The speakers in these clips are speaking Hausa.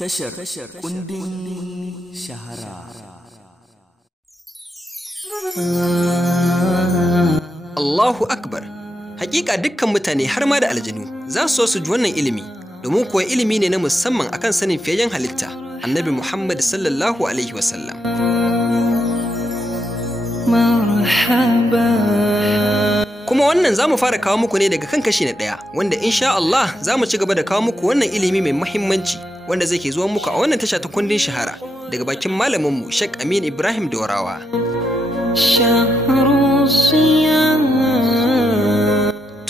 tashar kundin shahara. Allahu Akbar! Hakika dukkan mutane har ma da aljanu za su so su ji wannan ilimi, domin kuwa ilimi ne na musamman akan sanin fiyayyen halitta, Annabi Muhammad sallallahu alaihi wasallam. Kuma wannan za mu fara kawo muku ne daga kan kashi na ɗaya, wanda insha Allah za mu ci gaba da kawo muku wannan ilimi mai muhimmanci wanda zai ke zuwa muku a wannan tasha ta kundin shahara daga bakin malaminmu Sheikh Amin Ibrahim Daurawa.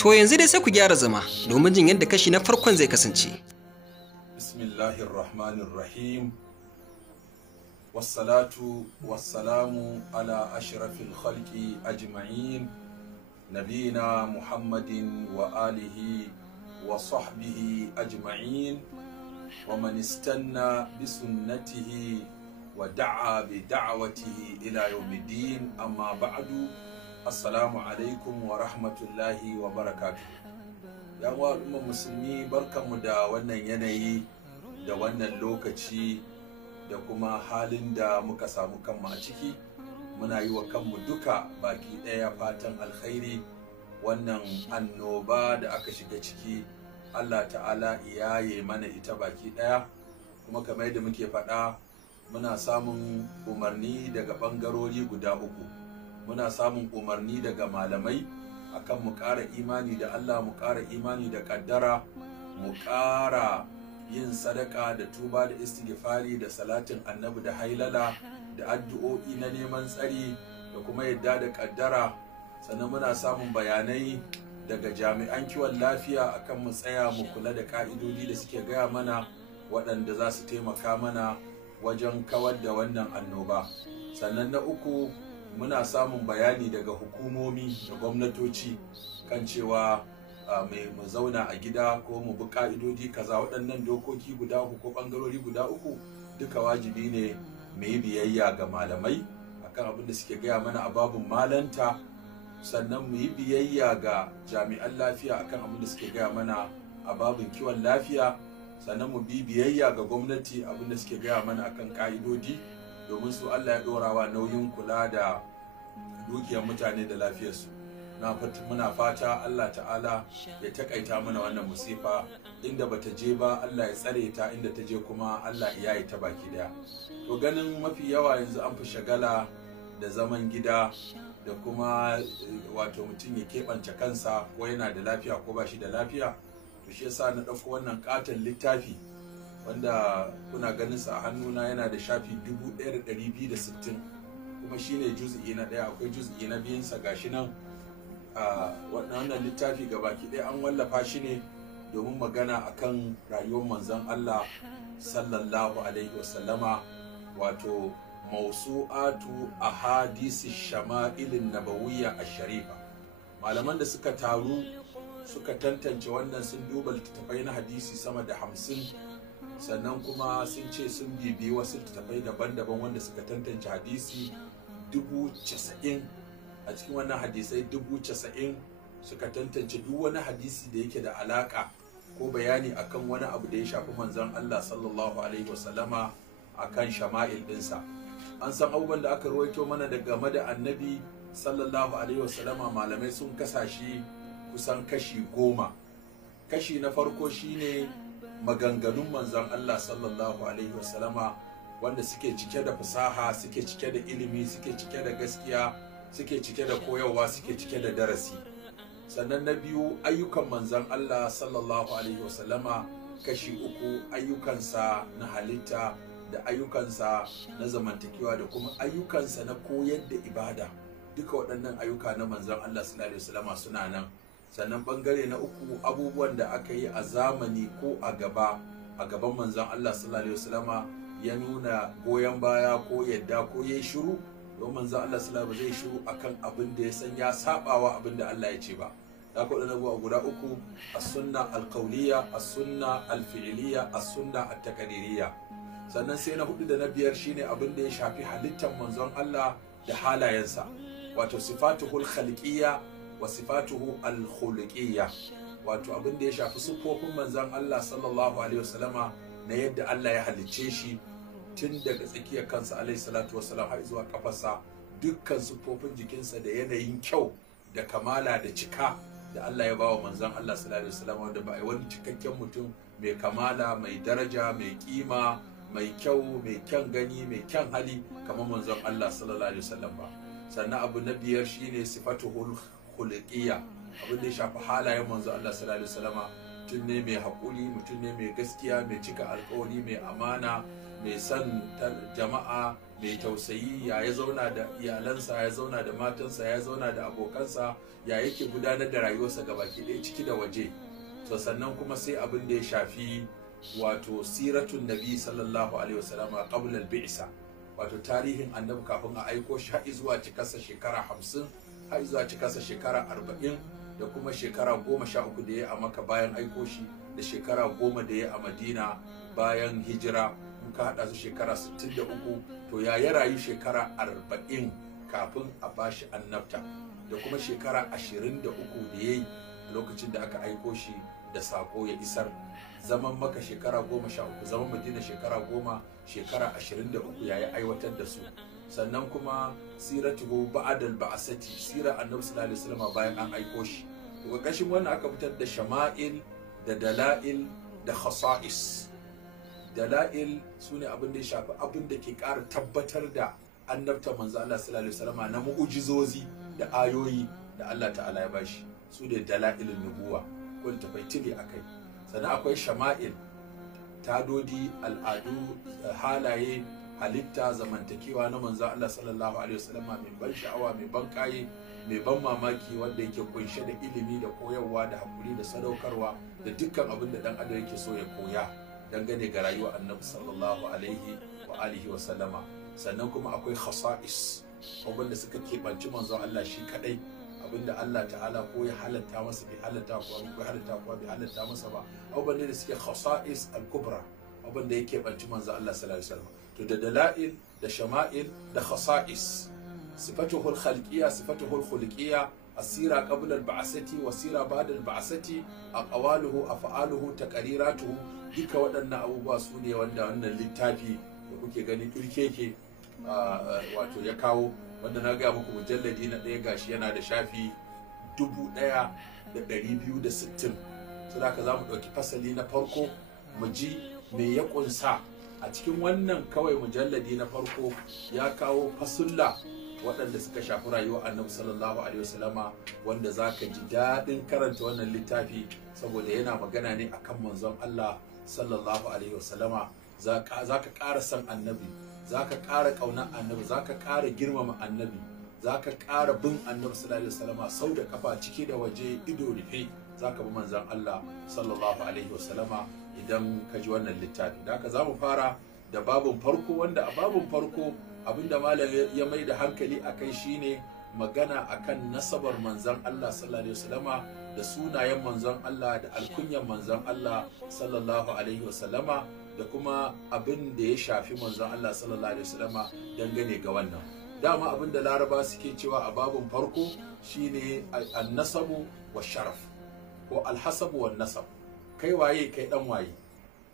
To yanzu dai sai ku gyara zama domin jin yadda kashi na farkon zai kasance. Bismillahirrahmanirrahim. Wassalatu wassalamu ala ashrafil khalqi ajma'in, nabiyina Muhammadin wa alihi wa sahbihi ajma'in, wa man istanna bi sunnatihi wa da'a bi da'watihi ila yawmiddin. Amma ba'du, assalamu alaikum wa rahmatullahi wa barakatuh. Ya al'ummar musulmi, barkanmu da wannan yanayi da wannan lokaci da kuma halin da muka samu kanmu a ciki. Muna yi wa kanmu duka baki ɗaya fatan alkhairi. Wannan annoba da aka shiga ciki, Allah ta'ala iyaye mana ita baki ɗaya. Kuma kamar yadda muke faɗa, muna samun umarni daga ɓangarori guda uku. Muna samun umarni daga malamai akan mu ƙara imani da Allah, mu ƙara imani da ƙaddara, mu ƙara yin sadaka da tuba da istighfari da salatin annabi da hailala da addu'o'i na neman tsari da kuma yadda da ƙaddara. Sannan muna samun bayanai daga jami'an kiwon lafiya akan mu tsaya mu kula da ƙa'idodi da suke gaya mana, waɗanda za su taimaka mana wajen kawar da wannan annoba. Sannan na uku, muna samun bayani daga hukumomi da gwamnatoci kan cewa mu zauna a gida ko mu bi ka'idodi kaza. Waɗannan dokoki guda uku ko ɓangarori guda uku duka wajibi ne mu yi biyayya ga malamai akan abin da suke gaya mana a babun malanta. Sannan mu yi biyayya ga jami'an lafiya akan abin da suke gaya mana a babun kiwon lafiya. Sannan mu bi biyayya ga gwamnati abin da suke gaya mana akan ka'idodi, domin su Allah ya ɗorawa nauyin kula da dukiyar mutane da lafiyarsu. Muna fata Allah ta'ala ya takaita mana wannan musifa, inda bata je ba Allah ya tsare ta, inda ta je kuma Allah ya yi ta baki daya. To ganin mafi yawa yanzu an fi shagala da zaman gida da kuma wato mutum ya keɓance kansa ko yana da lafiya ko ba shi da lafiya, to shi yasa na ɗauko wannan ƙaton littafi wanda kuna ganin sa a hannuna. Yana da shafi 1260 kuma shine juz'i na ɗaya. Akwai juz'i na biyun sa gashi nan. Wannan littafi gabaki ɗaya an wallafa shi ne domin magana akan rayuwar manzon Allah sallallahu alaihi wasallama, wato mawsu'atu ahadisi shama'ilin nabawiyya ash-sharifa. Malaman da suka taru suka tantance wannan sun duba littattafai na hadisi sama da 50, sannan kuma sun ce sun bibiyi wasu littattafai daban-daban wanda suka tantance hadisi 90,000. A cikin wannan hadisai 90,000 suka tantance duk wani hadisi da yake da alaka ko bayani akan wani abu da ya shafi manzon Allah sallallahu alaihi wasallama akan shama'il dinsa. An san abubuwan da aka rawaito mana daga game da annabi sallallahu alaihi wasallama, malamai sun kasa shi kusan kashi 10. Kashi na farko shine maganganun manzon Allah sallallahu alaihi wasallama, wanda suke cike da fasaha, suke cike da ilimi, suke cike da gaskiya, suke cike da koyarwa, suke cike da darasi. Sannan na biyu, ayyukan manzon Allah sallallahu alaihi wasallama kashi 3, ayyukansa na halitta da ayyukansa na zamantakewa da kuma ayyukansa na koyar da ibada. Duka waɗannan ayyuka na manzon Allah sallallahu alaihi wasallama suna nan. Sannan bangare na uku, abubuwan da aka yi a zamani ko a gaban manzon Allah sallallahu alaihi wasallama ya nuna goyon baya ko yadda ko yayi shiru, don manzon Allah sallallahu alaihi wasallama zai shiru akan abin da ya san ya sabawa abin da Allah ya ce ba. Da ko da guda uku, as-sunna al-qawliya, as-sunna al-fi'liya, as-sunna at-taqririyya. Sannan sai na hudu da na biyar shine abin da ya shafi halittar manzon Allah da halayensa, wato sifatuhul khaliqiyya wa sifatuhu al-khuluqiyya, wato abin da ya shafi siffofin manzon Allah sallallahu alaihi wasallama na yadda Allah ya halicce shi tun daga tsakiyar kansa alaihi salatu wassalam har zuwa kafarsa, dukkan siffofin jikinsa da yanayin kyau da kamala da cika da Allah ya bawa manzon Allah sallallahu alaihi wasallam, wanda ba ai wani cikakken mutum mai kamala, mai daraja, mai kima, mai kyau, mai kyan gani, mai kyan hali kamar manzon Allah sallallahu alaihi wasallam ba. Sannan abu na biyar shine sifatuhul khuluqiyya, abin da ya shafi halayen manzon Allah sallallahu alaihi wasallam. Mutum ne mai haƙuri, mutum ne mai gaskiya, mai cika alƙawari, mai amana, mai son jama'a, mai tausayi, ya zauna da iyalansa, ya zauna da matansa, ya zauna da abokansa, ya yake gudanar da rayuwarsa gabaki ɗaya ciki da waje. To sannan kuma sai abin da ya shafi wato siratun nabi sallallahu alaihi wasallam qabla al-bi'sa, wato tarihin annabi kafin a aiko shi har zuwa cikarsa shekara 50, har zuwa cikarsa shekara 40, da kuma shekara 13 da ya a Makka bayan aiko shi, da shekara 10 da ya a Madina bayan hijira. Muka hada su shekara 63, to ya rayu shekara 40 kafin a bashi annabta, da kuma shekara 23 da yayi lokacin da aka aiko shi da sako ya isar. Zaman Makka shekara 13, zaman Madina shekara 10, shekara 23 yayi aiwatar da su. Sannan kuma siratuhu ba'dal ba'asati, sirar annabi sallallahu alaihi wasallam bayan an aiko shi. To kashin wannan aka fitar da shama'il da dala'il da khasa'is. Dala'il sune abin da ya shafi abin da ke ƙara tabbatar da annabta manzo Allah sallallahu alaihi wasallam na mu'ujizozi da ayoyi da Allah ta'ala ya bashi, su ne dala'ilin nubuwa ko tafaitili akai. Sannan akwai shama'il, tadodi, al'adu, halaye, halitta, zamantakewa na manzo Allah sallallahu alaihi wasallam mai ban sha'awa, mai ban kaye, mai ban mamaki, wanda yake kunshe da ilimi da koyarwa da hakuri da sadaukarwa da dukkan abin da dan adam yake so ya koya dangane ga rayuwar annabi sallallahu alaihi wa alihi wa sallama. Sannan kuma akwai khasa'is, wanda suka keɓanci manzon Allah shi kadai, abinda Allah ta'ala ko ya halatta masa bai halatta ko bai halatta ko bai halatta masa ba, abin da suke khasa'is al-kubra, abin da yake keɓanci manzon Allah sallallahu alaihi wasallam. To da dala'il da shama'il da khasa'is, sifatuhul khalqiyya, sifatuhul khuluqiyya, asira qabla al-ba'sati wa sira ba'da al-ba'sati, aqwaluhu, af'aluhu, taqriratuhu, duka waɗannan abubuwa su ne wanda wannan littafi da kuke gani kirkeke wato ya kawo, wanda na ga muku mujalladi na ɗaya gashi yana da shafi 1260. Saboda haka za mu ɗauki fasali na farko mu ji me ya ƙunsa a cikin wannan. Kawai mujalladi na farko ya kawo fasulla waɗanda suka shafi rayuwar annabi sallallahu alaihi wasallama, wanda za ka ji daɗin karanta wannan littafi saboda yana magana ne akan manzon Allah sallallahu alaihi wasallama. za ka ƙara san annabi, za ka ƙara ƙaunar annabi, za ka ƙara girmama annabi, za ka ƙara bin annabi sallallahu alaihi wasallama sau da kafa, ciki da waje, ido rufe, za ka bi manzon Allah sallallahu alaihi wasallama idan ka ji wannan littafi. Da haka za mu fara da babun farko, wanda a babun farko abinda malam ya mai da hankali akai shine magana akan nasabar manzon Allah sallallahu alaihi wasallama, da sunayen manzon Allah, da alkunyan manzon Allah sallallahu alaihi wasallama, da kuma abin da ya shafi manzon Allah sallallahu alaihi wasallama dangane ga wannan. Dama abin da Laraba suke cewa a babun farko shine an-nasabu wa sharaf, ko al-hasabu wa nasab, kai waye, kai dan waye.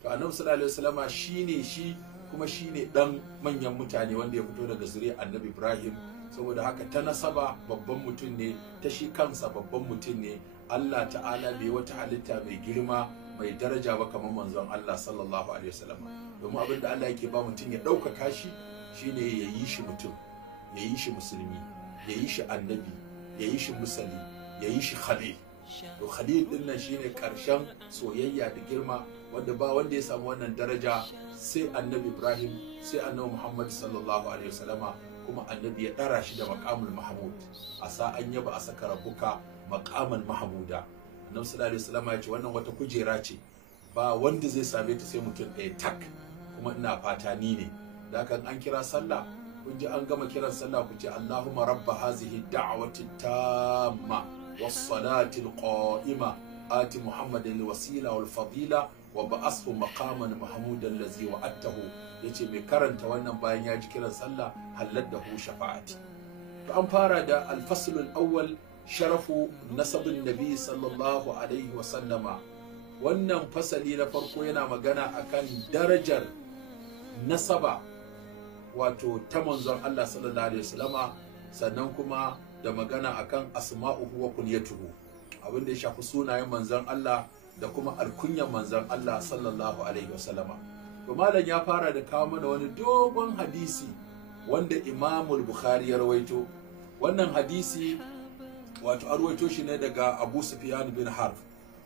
To annabi sallallahu alaihi wasallama shine shi, kuma shine dan manyan mutane wanda ya fito daga zuriyar annabi Ibrahim. Saboda haka ta nasaba babban mutum ne, ta shi kansa babban mutum ne. Allah ta'ala bai wata halitta mai girma mai daraja ba kamar manzon Allah sallallahu alaihi wasallam. Domin abin da Allah yake ba mutum ya ɗaukaka shi shine ya yi shi mutum, ya yi shi musulmi, ya yi shi annabi, ya yi shi musali, ya yi shi khalil. To khalil din nan shine karshen soyayya da girma, wanda ba wanda ya samu wannan daraja sai annabi Ibrahim, sai annabi Muhammad sallallahu alaihi wasallama. Kuma annabi ya ɗara shi da maqamul mahmud, asa an yaba a saka rabbuka maqaman mahmuda. Annabi sallallahu alaihi wasallama ya ce wannan wata kujera ce, ba wanda zai same ta sai mutum ɗaya tak, kuma ina fata ni ne. Da kan an kira sallah, kun ji an gama kiran sallah, ku ce Allahumma rabba hazihi da'wati tamma was-salati al-qa'ima ati Muhammadan al-wasila wal-fadila wa ba'ashu maqaman mahmudan allazi wa'adtahu. Yace mai karanta wannan bayan ya ji kiran sallah, halladdahu shafa'ati. To an fara da al-fasl al-awwal, sharafu nasabin nabi sallallahu alaihi wa sallama, wannan fasali na farko yana magana akan darajar nasaba wato ta manzon Allah sallallahu alaihi wasallama, sannan kuma da magana akan asma'uhu wa kunyatuhu, abin da ya shafi sunayen manzon Allah da kuma alkunyan manzon Allah sallallahu alaihi wasallama. to malam ya fara da kawo mana wani dogon hadisi wanda Imamul Bukhari ya rawaito. Wannan hadisi wato an rawaito shi ne daga Abu Sufyan bin Harb.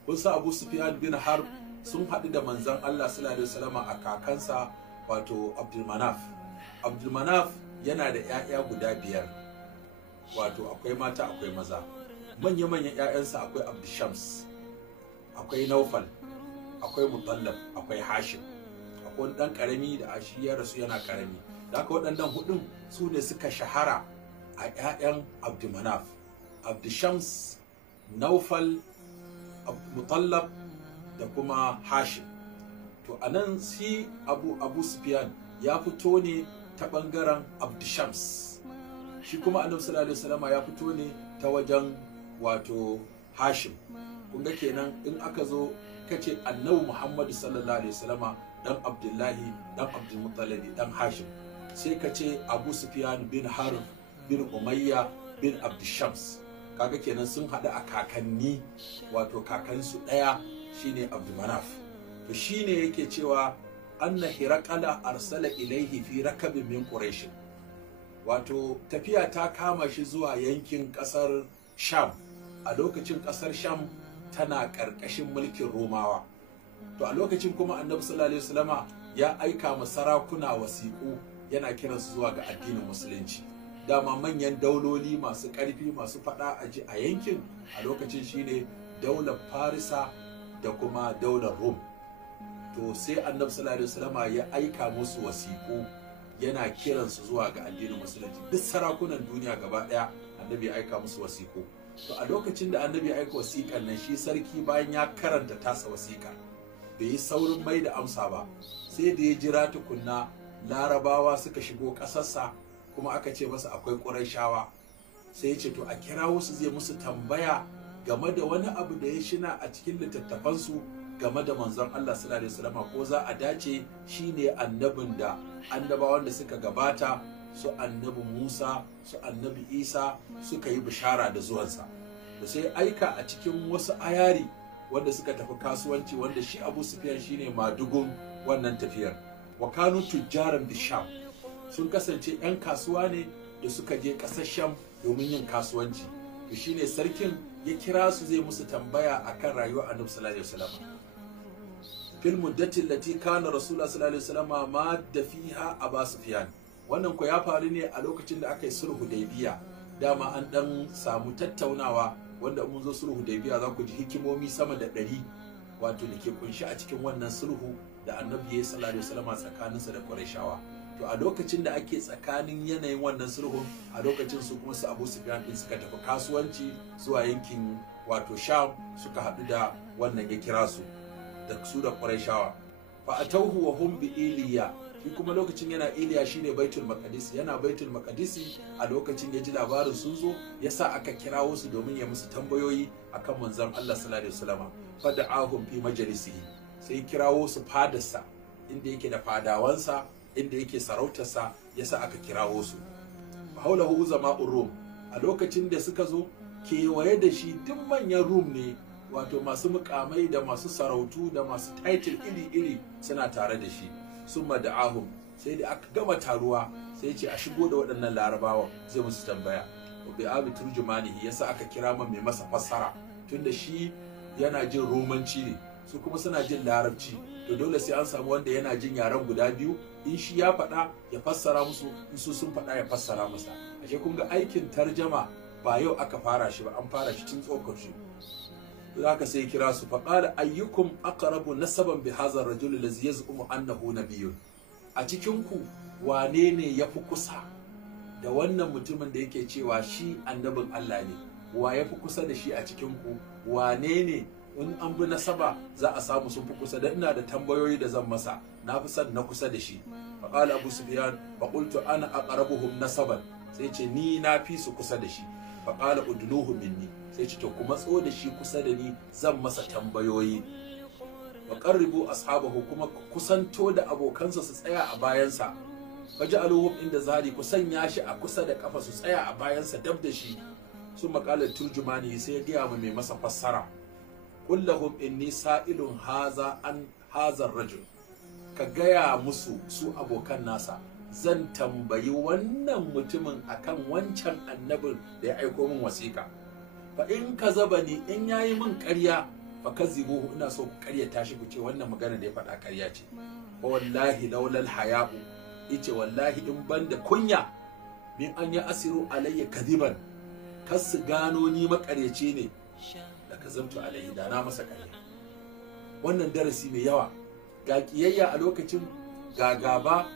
kun sa Abu Sufyan bin Harb sun haɗu da manzon Allah sallallahu alaihi wasallama a kakansa wato Abdul Manaf. Abdul Manaf yana da 'ya'ya guda 5, wato akwai mata akwai maza. Manya-manyan 'ya'yansa akwai Abdul Shams, akwai Naufal, akwai Mutallab, akwai Hashim, akwai wani ɗan ƙarami da shi ya rasu yana ƙarami. Da haka waɗannan hudun su ne suka shahara a 'ya'yan Abdul Manaf: Abdul Shams, Naufal, Mutallab da kuma Hashim. To anan si Abu Sufyan ya fito ne ta ɓangaren Abdul Shams, shi kuma Annabi sallallahu alaihi wasallam ya fito ne ta wajen wato Hashim. kun ga kenan in aka zo kace Annabi Muhammad sallallahu alaihi wasallama dan Abdullahi dan Abdul Muttalib dan Hashim, sai kace Abu Sufyan bin Harb bin Umayya bin Abdul Shams. Kaga kenan sun hada a kakanni, wato kakansu daya shine Abdul Manaf. To shine yake cewa anna Hiraqala arsala ilaihi fi rakabin min Quraish, wato tafiya ta kama shi zuwa yankin kasar Sham. A lokacin kasar Sham tana karkashin mulkin Romawa. To a lokacin kuma Annabi sallallahu alaihi wasallama ya aika ma sarakuna wasiƙu yana kiransu zuwa ga addinin musulunci. Dama manyan dauloli masu ƙarfi masu faɗa aji a yankin a lokacin shine daular Farisa da kuma daular Rum. To sai Annabi sallallahu alaihi wasallama ya aika musu wasiƙu yana kiransu zuwa ga addinin musulunci. Duk sarakunan duniya gaba ɗaya Annabi ya aika musu wasiƙu. To a lokacin da Annabi ya aika wasiƙan nan, shi sarki bayan ya karanta tasa wasiƙa bai yi saurin mai da amsa ba, sai da ya jira tukunna Larabawa suka shigo ƙasarsa, kuma aka ce masa akwai Qurayshawa. Sai ya ce to a kirawo su, zai musu tambaya game da wani abu da ya shina a cikin littattafansu game da manzon Allah sallallahu alaihi wasallam, ko za a dace shine annabin da annabawan da suka gabata, su annabi Musa, su annabi Isa suka yi bishara da zuwansa. Da sai aika a cikin wasu ayari wanda suka tafi kasuwanci, wanda shi Abu Sufyan shine madugun wannan tafiyar. Wa kanu tujjaran bisham, sun kasance 'yan kasuwa ne da suka je ƙasar Sham domin yin kasuwanci. To shine sarkin ya kira su, zai musu tambaya akan rayuwar Annabi sallallahu alaihi wasallam. Fil muddati allati kana Rasulullah sallallahu alaihi wasallam ma da fiha Abu Sufyan. Wannan ko ya faru ne a lokacin da aka yi sulhu Hudaybiya. Dama an dan samu tattaunawa, wanda mun zo sulhu Hudaybiya za ku ji hikimomi sama da 100 wato da ke kunshi a cikin wannan sulhu da Annabi ya sallallahu alaihi wasallam tsakaninsa da Qurayshawa. To a lokacin da ake tsakanin yanayin wannan sulhun, a lokacin su kuma su Abu Sufyan din suka tafi kasuwanci zuwa yankin wato Sham, suka haɗu da wannan ya kira su da su da Qurayshawa. Fa atawhu wa hum bi Iliya, shi kuma lokacin yana Iliya shine Baitul Maqdis, yana Baitul Maqdis a lokacin ya ji labarin sun zo, yasa aka kirawo su domin ya musu tambayoyi akan manzon Allah sallallahu alaihi wasallam. Fa da'ahum fi majlisihi, sai kirawo su fadarsa inda yake da fadawansa, inda yake sarautarsa, yasa aka kirawo su. Haulahu zama'ur Rum, a lokacin da suka zo kewaye da shi duk manyan Rum ne, wato masu mukamai da masu sarautu da masu title iri-iri suna tare da shi. Summa da'ahum, sai da aka gama taruwa sai ce a shigo da waɗannan Larabawa zai musu tambaya. Bi abi turjumanihi, yasa aka kira man mai masa fassara, tunda shi yana jin Romanci ne, su kuma suna jin Larabci. To dole sai an samu wanda yana jin yaren guda biyu, in shi ya faɗa ya fassara musu, in su sun faɗa ya fassara masa. Ashe kun ga aikin tarjama ba yau aka fara shi ba, an fara shi tun tsokaci. Zaka sai kira su, faqala ayyukum aqrabu nasaban bi hadha ar-rajul allazi yaz'umu annahu nabiyyun. A cikin ku wane ne yafi kusa da wannan mutumin da yake cewa shi annabin Allah ne? Wa yafi kusa da shi a cikin ku? Wane ne in an bi nasaba za a samu sun fi kusa? Da ina da tambayoyi da zan masa, na fi son na kusa da shi. Faqala Abu Sufyan, fa qultu ana aqrabuhum nasaban, sai ce ni na fi su kusa da shi. Faqala udnuhu minni, sai ce to ku matso da shi kusa da ni, zan masa tambayoyi. wa qarribu ashabahu kuma kusanto da abokansa su tsaya a bayansa faj'aluhum inda zari ku sanya shi a kusa da kafa su tsaya a bayansa dab da shi sun makalar turjumani sai ya gaya mu mai masa fassara kullahum inni sa'ilun haza an hazar rajul ka gaya musu su abokan nasa zan tambayi wannan mutumin akan wancan annabin da ya aiko min wasiƙa fa in kazabani in yayi min ƙarya fa kazibuhu ina so ku ƙaryata shi ku ce wannan magana da ya faɗa ƙarya ce wallahi laulal haya'u yace wallahi in banda kunya min an ya asiru alayya kadiban kas su gano ni makaryaci ne da kazamtu alayhi da na masa ƙarya. Wannan darasi mai yawa ga kiyayya a lokacin ga gaba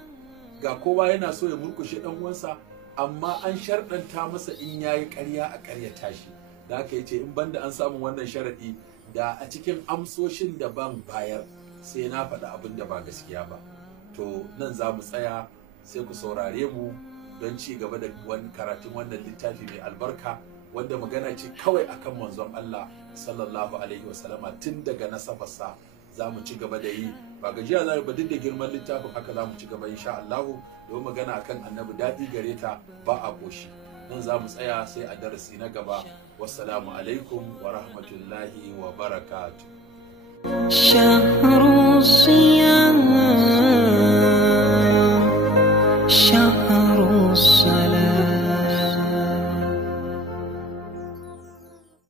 ga kowa yana so ya murkushe dan uwansa amma an sharɗanta masa in yayi ƙarya a ƙaryata shi da haka yace in banda an samu wannan sharadi da a cikin amsoshin da ban bayar sai na faɗi abin da ba gaskiya ba. To nan za mu tsaya sai ku saurare mu don ci gaba da karatun wannan littafi mai albarka wanda magana ce kawai akan manzon Allah sallallahu alaihi wasallama tun daga nasabarsa za mu ci gaba da yi ba gajiya za ba duk da girman littafin haka za mu ci gaba insha Allah don magana akan annabi daɗi gare ta ba a koshi. Nan za mu tsaya sai a darasi na gaba. Wassalamu alaikum wa rahmatullahi wa barakatuh.